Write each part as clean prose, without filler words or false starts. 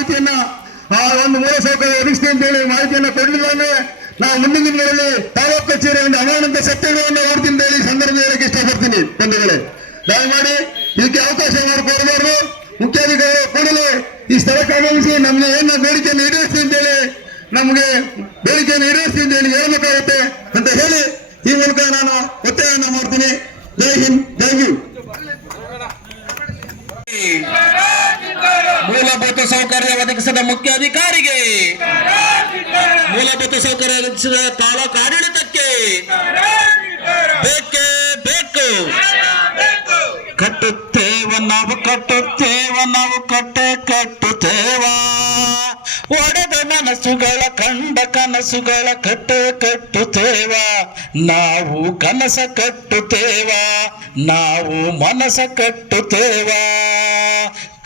ಮಾಹಿತಿಯನ್ನ ಆ ಒಂದು ಮೂಲಸೌಕರ್ಯ ಒದಗಿಸಿ ಅಂತ ಹೇಳಿ ಮಾಹಿತಿಯನ್ನ ಕೊಡಲಿಲ್ಲ ನಾವು ಮುಂದಿನ ದಿನಗಳಲ್ಲಿ ತಾಲೂಕು ಕಚೇರಿಯಿಂದ ಅಮಾನತ ಸತ್ಯಗಳನ್ನು ನೋಡ್ತೀನಿ ಅಂತ ಹೇಳಿ ಸಂದರ್ಭ ಹೇಳಕ್ಕೆ ಇಷ್ಟಪಡ್ತೀನಿ. ಬಂಧುಗಳೇ, ದಯಮಾಡಿ ಇದಕ್ಕೆ ಅವಕಾಶ ಮಾಡಿಕೊಡಬಾರ್ದು. ಮುಖ್ಯಾಧಿಕಾರಿ ಕೂಡಲೇ ಈ ಸ್ಥಳಕ್ಕೆ ಆಗಮಿಸಿ ನಮ್ಗೆ ಏನ ಬೇಡಿಕೆಯನ್ನು ಈಡೇರಿಸ್ತೀನಿ ಅಂತೇಳಿ ನಮ್ಗೆ ಬೇಡಿಕೆಯನ್ನು ಈಡೇರಿಸ್ತೀನಿ ಅಂತ ಹೇಳಿ ಹೇಳ್ಬೇಕಾಗುತ್ತೆ ಅಂತ ಹೇಳಿ ಈ ಮೂಲಕ ನಾನು ಒತ್ತಾಯವನ್ನು ಮಾಡ್ತೀನಿ. ಜೈ ಹಿಂದ್, ಜೈ ಹಿಂದ್. ಮೂಲಭೂತ ಸೌಕರ್ಯ ಒದಗಿಸಿದ ಮುಖ್ಯಾಧಿಕಾರಿಗೆ, ಮೂಲಭೂತ ಸೌಕರ್ಯ ಒದಗಿಸಿದ ತಾಲೂಕು ಆಡಳಿತಕ್ಕೆ ಬೇಕೇ ಬೇಕು. ಕಟ್ಟುತ್ತೇವ ನಾವು ಕಟ್ಟುತ್ತೇವ ನಾವು ಕಟ್ಟುತ್ತೇವ. ಒಡೆದ ಮನಸ್ಸುಗಳ ಕಂಡ ಕನಸುಗಳ ಕಟ್ಟುತ್ತೇವ. ನಾವು ಕನಸ ಕಟ್ಟುತ್ತೇವ, ನಾವು ಮನಸ ಕಟ್ಟುತ್ತೇವ.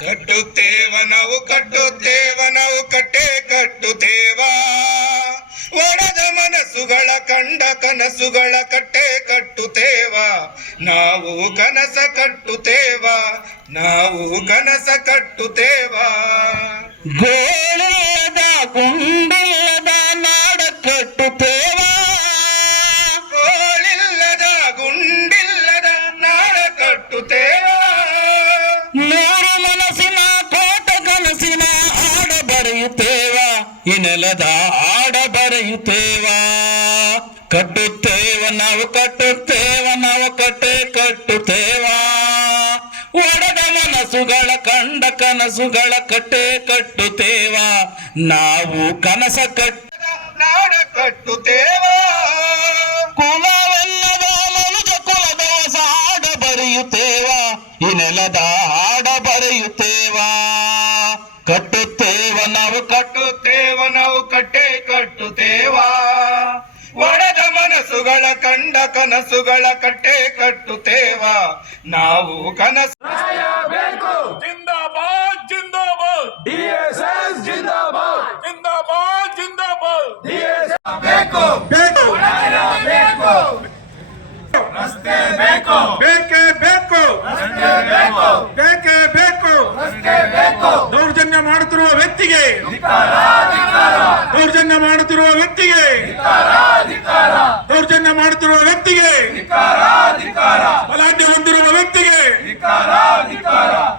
ಕಟ್ಟುತ್ತೇವ ನಾವು ಕಟ್ಟುತ್ತೇವ ನಾವು ಕಟ್ಟುತ್ತೇವ. ಒಡೆದ ಮನಸ್ಸುಗಳ ಕಂಡ ಕನಸುಗಳ ಕಟ್ಟುತ್ತೇವ. ನಾವು ಕನಸ ಕಟ್ಟುತ್ತೇವ, ನಾವು ಕನಸ ಕಟ್ಟುತ್ತೇವ. ಗೋಳಿಲ್ಲದ ಗುಂಡಿಲ್ಲದ ನಾಡ ಕಟ್ಟುತ್ತೇವ. ಗೋಳಿಲ್ಲದ ಗುಂಡಿಲ್ಲದ ನಾಡ ಕಟ್ಟುತ್ತೇವ. ನೂರು ಮನಸ್ಸಿನ ಕೋಟ ಕನಸಿನ ಹಾಡ ಬರೆಯುತ್ತೇವ, ಈ ನೆಲದ ಹಾಡ ಬರೆಯುತ್ತೇವ. ಕಟ್ಟುತ್ತೇವ ನಾವು ಕಟ್ಟುತ್ತೇವ ನಾವು ಕಟ್ಟುತ್ತೇವ. ಒಡೆದ ಮನಸ್ಸುಗಳ ಕಂಡ ಕನಸುಗಳ ಕಟ್ಟುತ್ತೇವ. ನಾವು ಕನಸ ನಾಡ ಕಟ್ಟುತ್ತೇವ. ಕುಲವೆಲ್ಲದ ಮನುಜ ಕುಲದ ಹಾಡ ಬರೆಯುತ್ತೇವ, ಈ ನೆಲದ ಹಾಡ ಬರೆಯುತ್ತೇವ. ಕಟ್ಟುತ್ತೇವ ನಾವು ಕಟ್ಟುತ್ತೇವ ನಾವು ಕಟ್ಟುತ್ತೇವ. ಒಡೆದ ಮನಸ್ಸುಗಳ ಕಂಡ ಕನಸುಗಳ ಕಟ್ಟುತ್ತೇವ. ನಾವು ಕನಸು ಜಿಂದಾಬಾದ್ ಜಿಂದಾಬಾದ್ ಡಿಎಸ್ಎಸ್ ಜಿಂದಾಬಾದ್ ಜಿಂದಾಬಾದ್ ಜಿಂದಾಬಾದ್ ಡಿಎಸ್ಎಸ್ ಬೇಕು ಬೇಕು ಬೇಕು ರಸ್ತೆ ಬೇಕು ಬೇಕೇ ಬೇಕು ರಸ್ತೆ ಬೇಕು ಬೇಕೇ ಬೇಕು ರಸ್ತೆ ಬೇಕು. ದೌರ್ಜನ್ಯ ಮಾಡುತ್ತಿರುವ ವ್ಯಕ್ತಿಗೆ, ದೌರ್ಜನ್ಯ ಮಾಡುತ್ತಿರುವ ವ್ಯಕ್ತಿಗೆ, ದೌರ್ಜನ್ಯ ಮಾಡುತ್ತಿರುವ ವ್ಯಕ್ತಿಗೆ, ಬಲಾಢ್ಯ ಹೊಂದಿರುವ ವ್ಯಕ್ತಿಗೆ,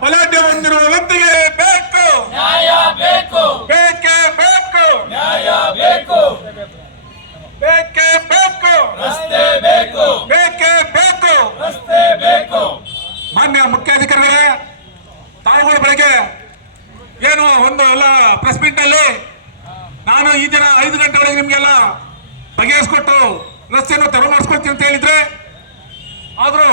ಬಲಾಢ್ಯ ಹೊಂದಿರುವ ವ್ಯಕ್ತಿಗೆ ಬೇಕು, ನ್ಯಾಯ ಬೇಕು ಬೇಕೇ ಬೇಕು, ನ್ಯಾಯ ಬೇಕು ಬೇಕೇ ಬೇಕು, ರಸ್ತೆ ಬೇಕು ಬೇಕೇ ಬೇಕು. ರಸ್ತೆ ಬೇಕು. ಮಾನ್ಯ ಮುಖ್ಯಾಧಿಕಾರಿಗಳೇ, ತಾವುಗಳು ಬೆಳಗ್ಗೆ ಏನು ಒಂದು ಎಲ್ಲ ಪ್ರೆಸ್ ಮೀಟ್ ನಲ್ಲಿ ನಾನು ಈ ದಿನ 5 ಗಂಟೆ ಒಳಗೆ ನಿಮ್ಗೆಲ್ಲ ಬಗೆಹರಿಸ್ಕೊಟ್ಟು ರಸ್ತೆಯನ್ನು ತೆರವು ಮಾಡಿಸ್ಕೊಳ್ತೀನಿ ಅಂತ ಹೇಳಿದ್ರೆ, ಆದ್ರೂ